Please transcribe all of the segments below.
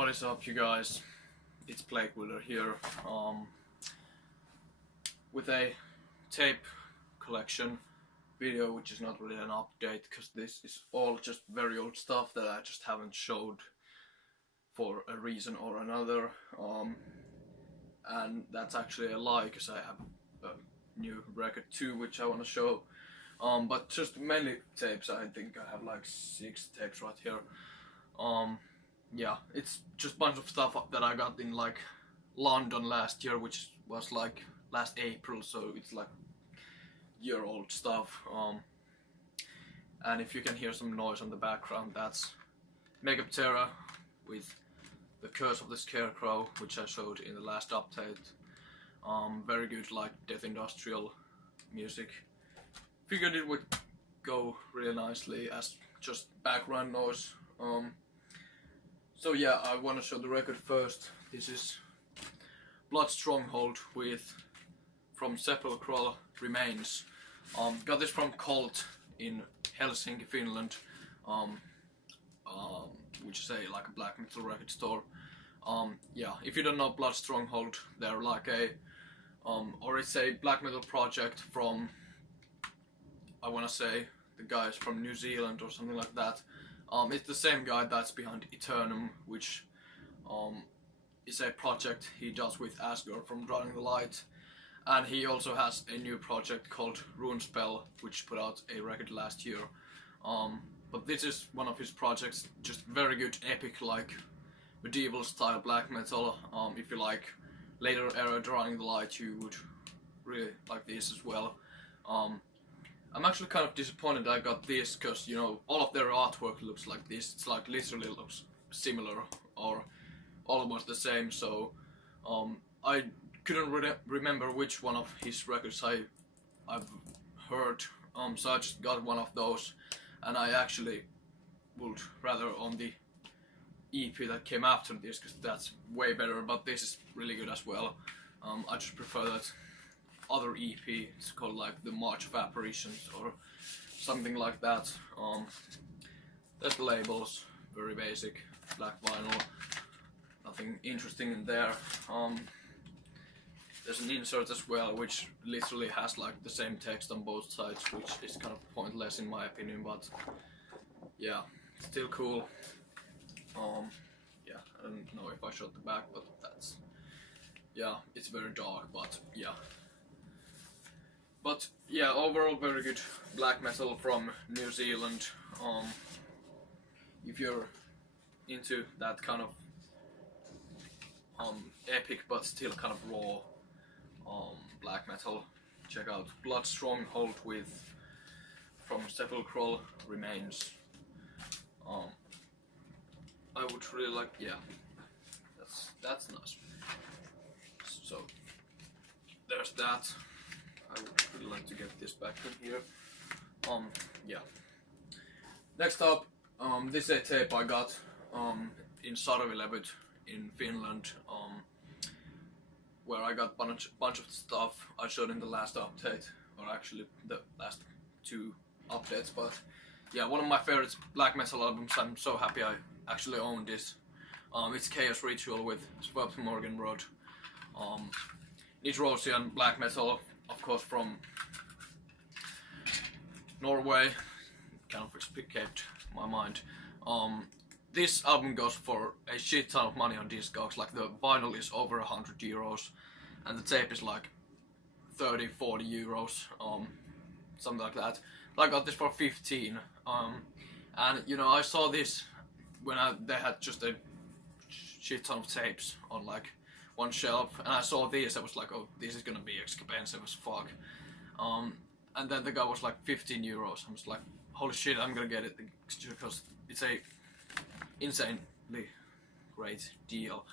What is up, you guys? It's Blake Wheeler here with a tape collection video, which is not really an update because this is all just very old stuff that I just haven't showed for a reason or another, and that's actually a lie because I have a new record too which I want to show, but just mainly tapes. I think I have like 6 tapes right here. Yeah, it's just a bunch of stuff that I got in like London last year, which was like last April, so it's like year-old stuff. And if you can hear some noise on the background, that's MEGAPTERA with The Curse of the Scarecrow, which I showed in the last update. Very good, like death industrial music. Figured it would go really nicely as just background noise. So yeah, I want to show the record first. This is Blood Stronghold with from Sepulchral Remains. Got this from Cult in Helsinki, Finland, which is like a black metal record store. Yeah, if you don't know Blood Stronghold, they're like a or it's a black metal project from, I want to say, the guys from New Zealand or something like that. It's the same guy that's behind Eternum, which is a project he does with Asgard from Drawing the Light, and he also has a new project called Runespell, which put out a record last year. But this is one of his projects, just very good, epic, like medieval style black metal. If you like later era Drawing the Light, you would really like this as well. I'm actually kind of disappointed I got this because, you know, all of their artwork looks like this. It's like literally looks similar or almost the same, so I couldn't remember which one of his records I've heard, so I just got one of those, and I actually would rather on the EP that came after this because that's way better, but this is really good as well. I just prefer that other EP. It's called like the March of Apparitions or something like that. There's the labels, very basic, black vinyl, nothing interesting in there. There's an insert as well, which literally has like the same text on both sides, which is kind of pointless in my opinion, but yeah, still cool. Yeah, I don't know if I showed the back, but that's, yeah, it's very dark, but yeah. But yeah, overall very good black metal from New Zealand. If you're into that kind of epic but still kind of raw black metal, check out Blood Stronghold with from Sepulchral Remains. I would really like, yeah, that's nice. So there's that. I would really like to get this back in here. Yeah. Next up, this is a tape I got in Sarvilevyt in Finland, where I got bunch of stuff I showed in the last update, or actually the last 2 updates. But yeah, one of my favorite black metal albums. I'm so happy I actually own this. It's Chaos Ritual with Swept Morgan Road. Nitrosian black metal, of course, from Norway. Kind of escaped my mind. This album goes for a shit ton of money on Discogs. Like the vinyl is over 100 euros, and the tape is like 30-40 euros, something like that. But I got this for 15. And you know, I saw this when they had just a shit ton of tapes on like one shelf, and I saw this. I was like, oh, this is gonna be expensive as fuck. And then the guy was like 15 euros. I was like, holy shit, I'm gonna get it because it's a insanely great deal.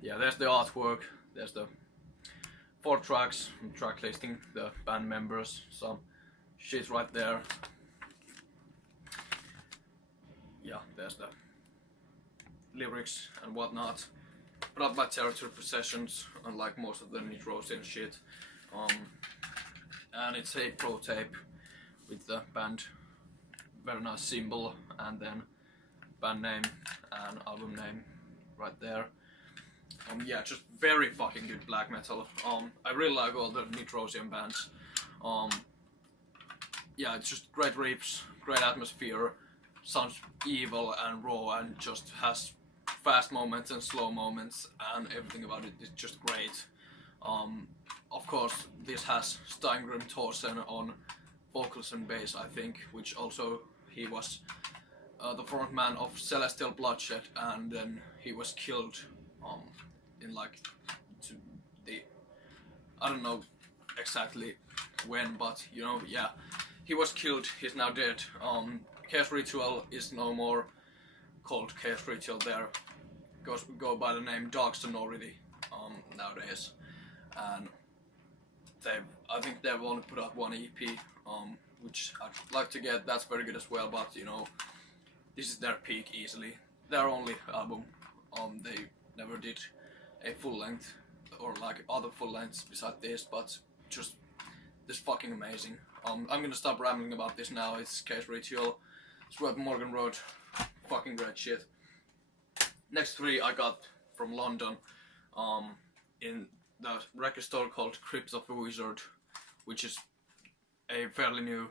Yeah, there's the artwork. There's the 4 tracks, track listing, the band members, some shit right there. Yeah, there's the lyrics and whatnot. Put up by Territory Possessions, unlike most of the Nitrosian shit. And it's a pro tape with the band, very nice symbol, and then band name and album name right there. Yeah, just very fucking good black metal. I really like all the Nitrosium bands. Yeah, it's just great riffs, great atmosphere, sounds evil and raw, and just has fast moments and slow moments, and everything about it is just great. Of course, this has Steingrim Thorsen on vocals and bass, I think, which also he was the frontman of Celestial Bloodshed, and then he was killed in like the I don't know exactly when, but you know, yeah, he was killed. He's now dead. Chaos Ritual is no more called Chaos Ritual. There go by the name Darkstone already nowadays, and I think they've only put out one EP, which I'd like to get. That's very good as well, but you know, this is their peak easily. Their only album. They never did a full length or like other full lengths besides this, but just this fucking amazing. I'm gonna stop rambling about this now. It's Chaos Ritual, Sweat Morgan Road, fucking great shit. Next three I got from London, in the record store called Crypt of the Wizard, which is a fairly new,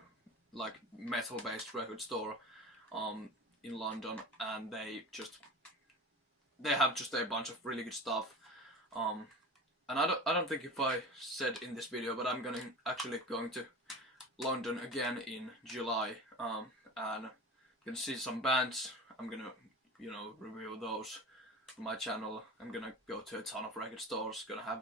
like, metal-based record store in London, and they have just a bunch of really good stuff. And I don't think if I said in this video, but I'm actually going to London again in July, and gonna see some bands. I'm gonna, you know, review those on my channel. I'm gonna go to a ton of record stores, gonna have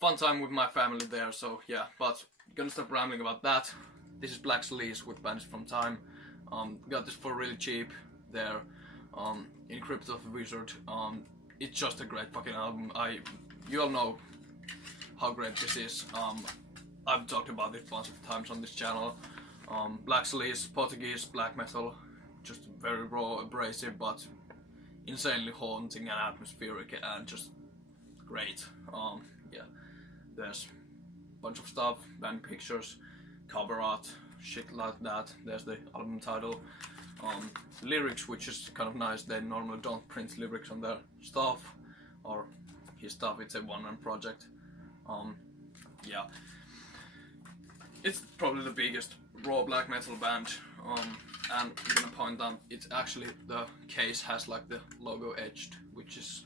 fun time with my family there, so yeah, but gonna stop rambling about that. This is Black Sleaze with Banished from Time. Got this for really cheap there, in Crypt of the Wizard. It's just a great fucking album. You all know how great this is. I've talked about it a bunch of times on this channel. Black Sleaze, Portuguese black metal, just very raw, abrasive, but insanely haunting and atmospheric and just great. Yeah, there's a bunch of stuff, band pictures, cover art, shit like that. There's the album title. Lyrics, which is kind of nice. They normally don't print lyrics on their stuff, or his stuff. It's a one-man project. Yeah, it's probably the biggest raw black metal band. And I'm gonna point out, it's actually, the case has like the logo etched, which is,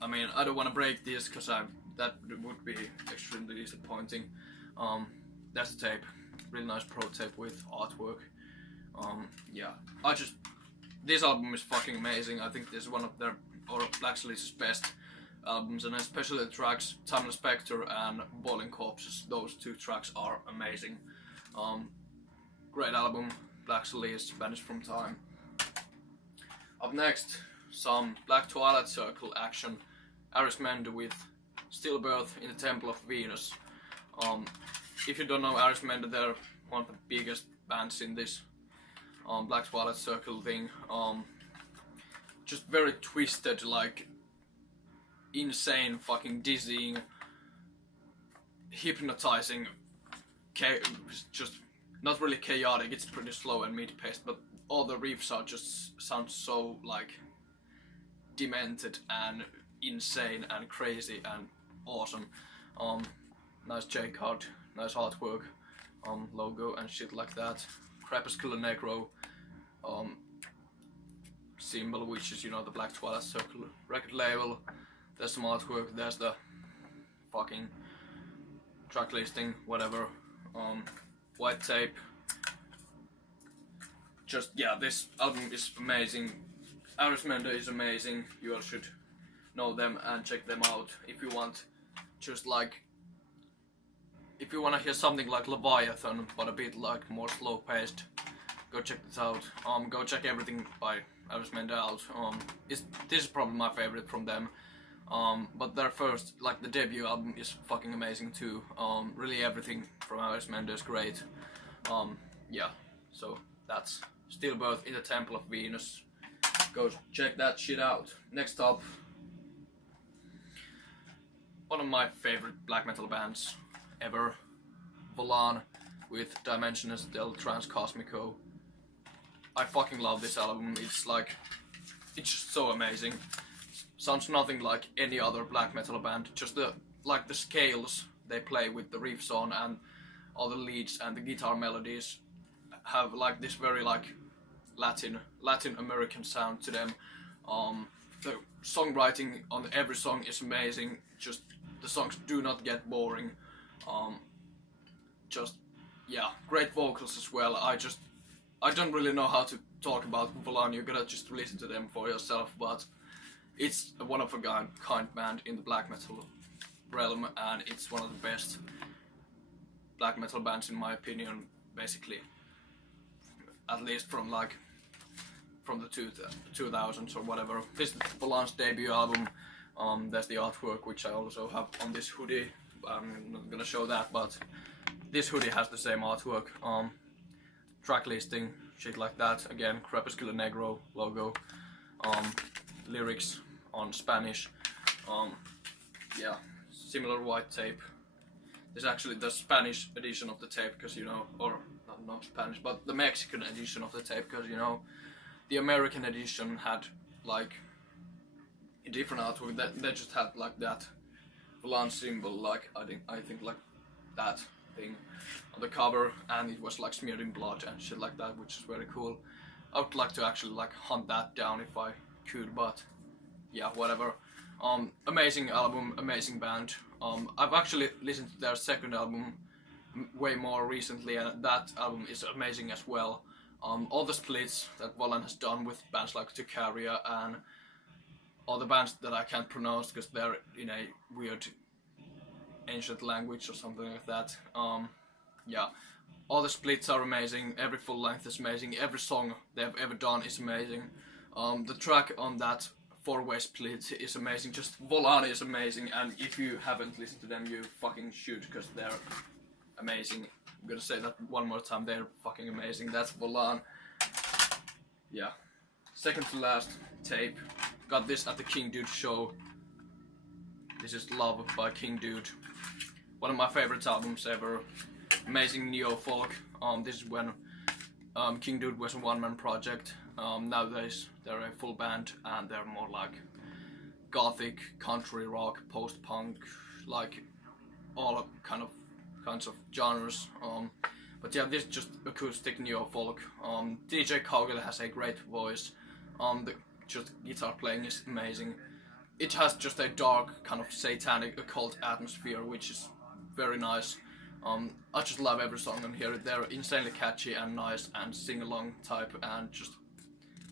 I mean, I don't want to break this because that would be extremely disappointing. That's the tape, really nice pro tape with artwork. Yeah, this album is fucking amazing. I think this is one of their, or Black Sleaze's best albums, and especially the tracks Timeless Spectre and Boiling Corpses. Those two tracks are amazing. Great album, Black Sleaze, Banished from Time. Up next, some Black Twilight Circle action. Arismender with Stillbirth in the Temple of Venus. If you don't know Arismender, they're one of the biggest bands in this Black Twilight Circle thing. Just very twisted, like insane, fucking dizzying, hypnotizing, just not really chaotic. It's pretty slow and mid-paced, but all the riffs are just sound so like demented and insane and crazy and awesome. Nice J-card, nice artwork, logo and shit like that. Crepuscular Negro symbol, which is, you know, the Black Twilight Circle record label. There's some artwork, there's the fucking track listing, whatever. White tape. Just, yeah, this album is amazing. Arismender is amazing. You all should know them and check them out if you want. Just like, if you want to hear something like Leviathan, but a bit like more slow paced, go check this out. Go check everything by Arismender out. This is probably my favorite from them. But their first, like the debut album, is fucking amazing too. Really everything from Arismender is great. Yeah, so that's Stillbirth in the Temple of Venus. Go check that shit out. Next up, one of my favorite black metal bands ever, Volahn with Dimensiones del Transcosmico. I fucking love this album. It's like, it's just so amazing. It's sounds nothing like any other black metal band. Just the scales they play with the riffs on, and all the leads and the guitar melodies have like this very like Latin American sound to them. The songwriting on every song is amazing. Just the songs do not get boring. Just yeah, great vocals as well. I don't really know how to talk about Volahn. You gotta just listen to them for yourself. But it's a one of a kind band in the black metal realm, and it's one of the best black metal bands in my opinion. Basically, at least from the 2000s or whatever. This is Volahn's debut album. There's the artwork, which I also have on this hoodie. I'm not gonna show that, but this hoodie has the same artwork. Track listing, shit like that. Again, Crepuscular Negro logo. Lyrics on Spanish. Yeah, similar white tape. There's actually the Spanish edition of the tape, because you know, or not Spanish, but the Mexican edition of the tape, because you know, the American edition had like a different artwork. They just had like that Volahn symbol, like I think like that thing on the cover, and it was like smeared in blood and shit like that, which is very cool. I would like to actually like hunt that down if I could, but yeah, whatever. Amazing album, amazing band. I've actually listened to their second album way more recently, and that album is amazing as well. All the splits that Volahn has done with bands like Tucaria and all the bands that I can't pronounce because they're in a weird ancient language or something like that. Yeah, all the splits are amazing, every full length is amazing, every song they've ever done is amazing. The track on that four-way split is amazing, just Volahn is amazing, and if you haven't listened to them, you fucking should, because they're amazing. I'm gonna say that one more time, they're fucking amazing. That's Volahn. Yeah. Second to last tape. Got this at the King Dude show. This is Love by King Dude. One of my favorite albums ever. Amazing neo-folk. This is when King Dude was a one-man project. Nowadays they're a full band, and they're more like gothic, country rock, post-punk, like all kinds of genres. But yeah, this is just acoustic neo-folk. DJ Cowgill has a great voice. The just guitar playing is amazing. It has just a dark, kind of satanic, occult atmosphere, which is very nice. I just love every song on here. They're insanely catchy and nice and sing-along type, and just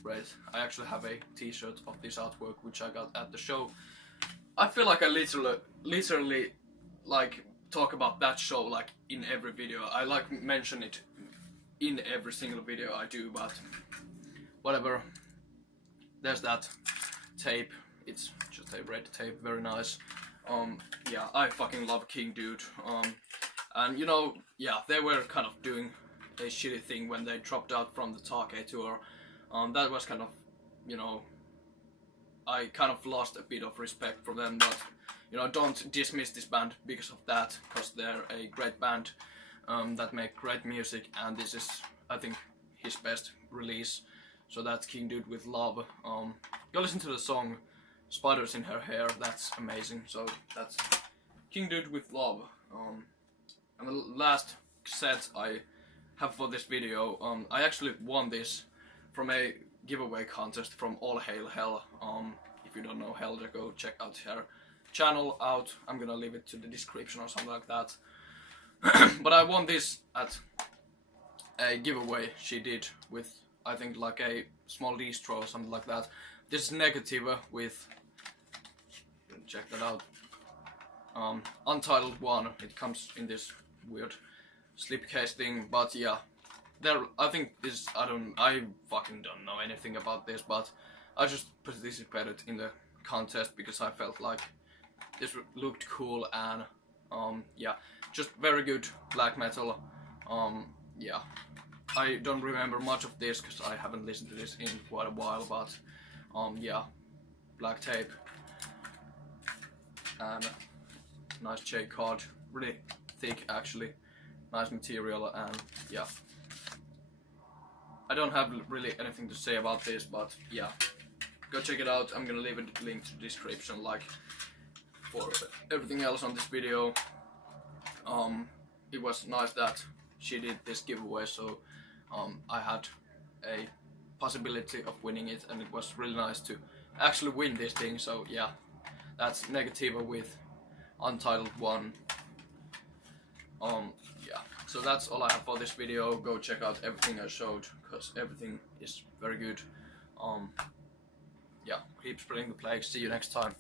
great. I actually have a t-shirt of this artwork, which I got at the show. I feel like I literally like talk about that show like in every video. I like mention it in every single video I do, but whatever. There's that tape. It's just a red tape, very nice. Yeah, I fucking love King Dude. And you know, yeah, they were kind of doing a shitty thing when they dropped out from the Take tour. That was kind of, you know, I kind of lost a bit of respect for them, but you know, don't dismiss this band because of that, because they're a great band that make great music, and this is, I think, his best release. So that's King Dude with Love. Go listen to the song Spiders in Her Hair, that's amazing. So that's King Dude with Love. And the last set I have for this video, I actually won this from a giveaway contest from All Hail Hell. If you don't know Hell, go check out her channel out. I'm gonna leave it to the description or something like that. But I won this at a giveaway she did with, I think, like a small distro or something like that. This is Negativa with, check that out, Untitled One. It comes in this weird slipcase thing, but yeah, there, I think this, I fucking don't know anything about this, but I just participated in the contest because I felt like this looked cool, and yeah, just very good black metal. Yeah, I don't remember much of this because I haven't listened to this in quite a while, but yeah, black tape and nice J card, really thick actually, nice material, and yeah, I don't have really anything to say about this, but yeah, go check it out. I'm gonna leave a link to the description, like for everything else on this video. It was nice that she did this giveaway, so I had a possibility of winning it, and it was really nice to actually win this thing. So yeah, that's MEGAPTERA with Untitled 1. Yeah, so that's all I have for this video. Go check out everything I showed, because everything is very good. Yeah, keep spreading the plague. See you next time.